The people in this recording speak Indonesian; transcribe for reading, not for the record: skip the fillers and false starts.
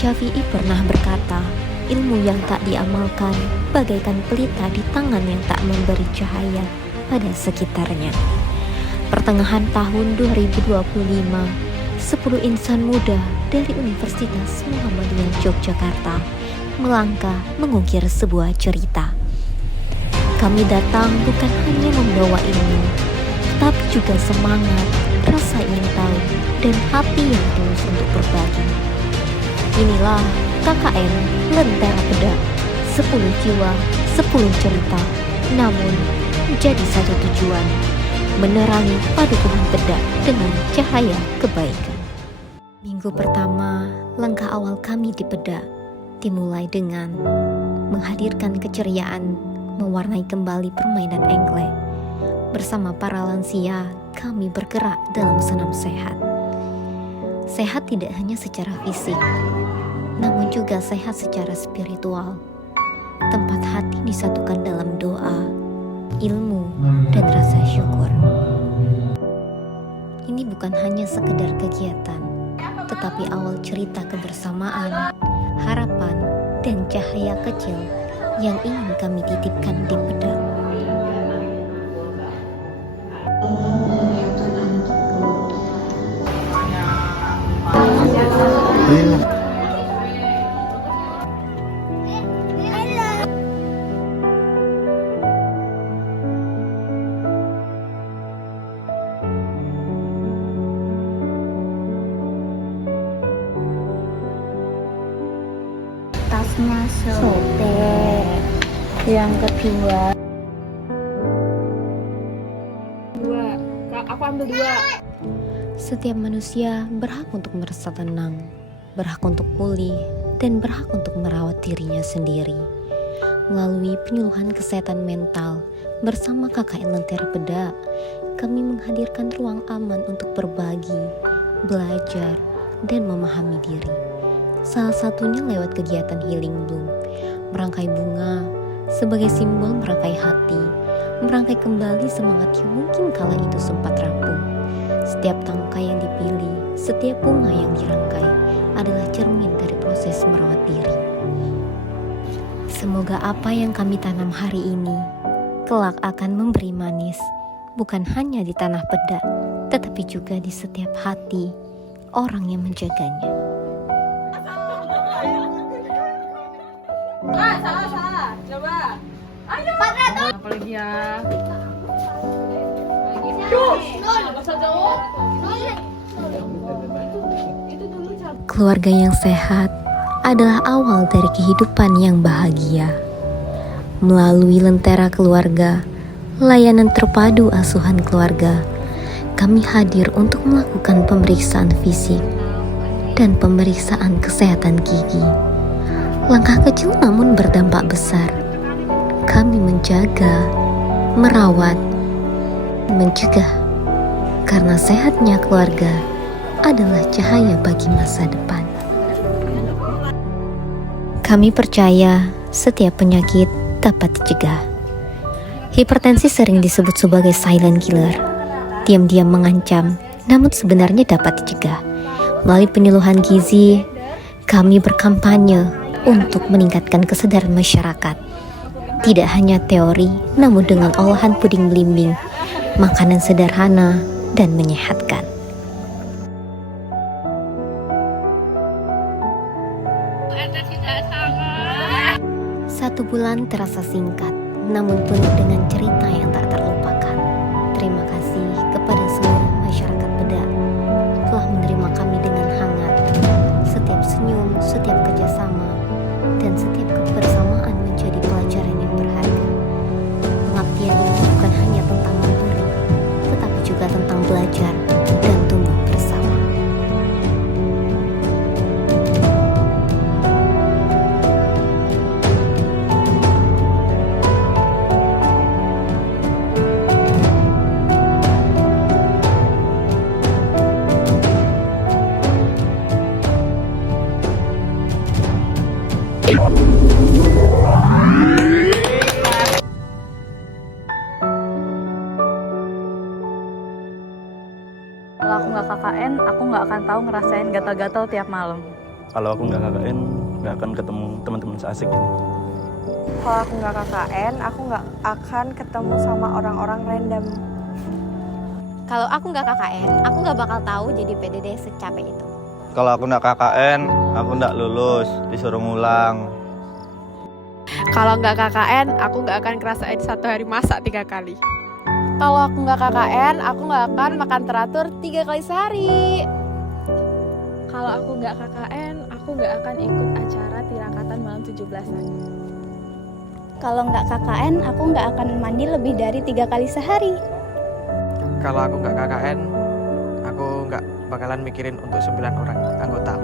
Syafi'i pernah berkata, ilmu yang tak diamalkan bagaikan pelita di tangan yang tak memberi cahaya pada sekitarnya. Pertengahan tahun 2025, 10 insan muda dari Universitas Muhammadiyah Yogyakarta melangkah mengukir sebuah cerita. Kami datang bukan hanya membawa ilmu, tetapi juga semangat, rasa ingin tahu, dan hati yang tulus untuk berbagi. Inilah KKN Lentera Peda, 10 jiwa, 10 cerita, namun menjadi satu tujuan, menerangi padukuhan peda dengan cahaya kebaikan. Minggu pertama, langkah awal kami di Peda dimulai dengan menghadirkan keceriaan, mewarnai kembali permainan engklek. Bersama para lansia, kami bergerak dalam senam sehat. Sehat tidak hanya secara fisik, namun juga sehat secara spiritual. Tempat hati disatukan dalam doa, ilmu, dan rasa syukur. Ini bukan hanya sekedar kegiatan, tetapi awal cerita kebersamaan, harapan, dan cahaya kecil yang ingin kami titipkan di Peda. Tasnya sobek. Yang kedua, aku ambil 2. Setiap manusia berhak untuk merasa tenang, berhak untuk pulih, dan berhak untuk merawat dirinya sendiri. Melalui penyuluhan kesehatan mental bersama KKN Lentera Peda, kami menghadirkan ruang aman untuk berbagi, belajar, dan memahami diri. Salah satunya lewat kegiatan Healing Bloom, merangkai bunga sebagai simbol merangkai hati, merangkai kembali semangat yang mungkin kala itu sempat rapuh. Setiap tangkai yang dipilih, setiap bunga yang dirangkai adalah cermin dari proses merawat diri. Semoga apa yang kami tanam hari ini kelak akan memberi manis, bukan hanya di tanah Peda, tetapi juga di setiap hati orang yang menjaganya. Salah. Coba. Ayo. 400. Apalagi ya. Keluarga yang sehat adalah awal dari kehidupan yang bahagia. Melalui Lentera Keluarga, layanan terpadu asuhan keluarga, kami hadir untuk melakukan pemeriksaan fisik dan pemeriksaan kesehatan gigi. Langkah kecil namun berdampak besar. Kami menjaga, merawat, mencegah, karena sehatnya keluarga adalah cahaya bagi masa depan. Kami percaya setiap penyakit dapat dicegah. Hipertensi sering disebut sebagai silent killer, diam-diam mengancam, namun sebenarnya dapat dicegah. Melalui penyuluhan gizi, kami berkampanye untuk meningkatkan kesadaran masyarakat. Tidak hanya teori, namun dengan olahan puding belimbing, makanan sederhana dan menyehatkan. Satu bulan terasa singkat, namun penuh dengan cerita yang tak terlupakan. Terima kasih kepada seluruh masyarakat Peda telah menerima kami dengan hangat. Setiap senyum, setiap kerjasama, dan setiap kebersamaan menjadi pelajaran yang berharga. Pengabdian ini bukan hanya tentang memberi, tetapi juga tentang belajar dan tumbuh bersama. Kalau aku nggak KKN, aku nggak akan tahu ngerasain gatal-gatal tiap malam. Kalau aku nggak KKN, nggak akan ketemu teman-teman seasik ini. Kalau aku nggak KKN, aku nggak akan ketemu sama orang-orang random. Kalau aku nggak KKN, aku nggak bakal tahu jadi PDD secapek itu. Kalau aku nggak KKN, aku nggak lulus, disuruh ngulang. Kalau nggak KKN, aku nggak akan ngerasain satu hari masak 3 kali. Kalau aku nggak KKN, aku nggak akan makan teratur 3 kali sehari. Kalau aku nggak KKN, aku nggak akan ikut acara tirakatan malam 17-an. Kalau nggak KKN, aku nggak akan mandi lebih dari 3 kali sehari. Kalau aku nggak KKN, aku nggak bakalan mikirin untuk 9 orang anggota.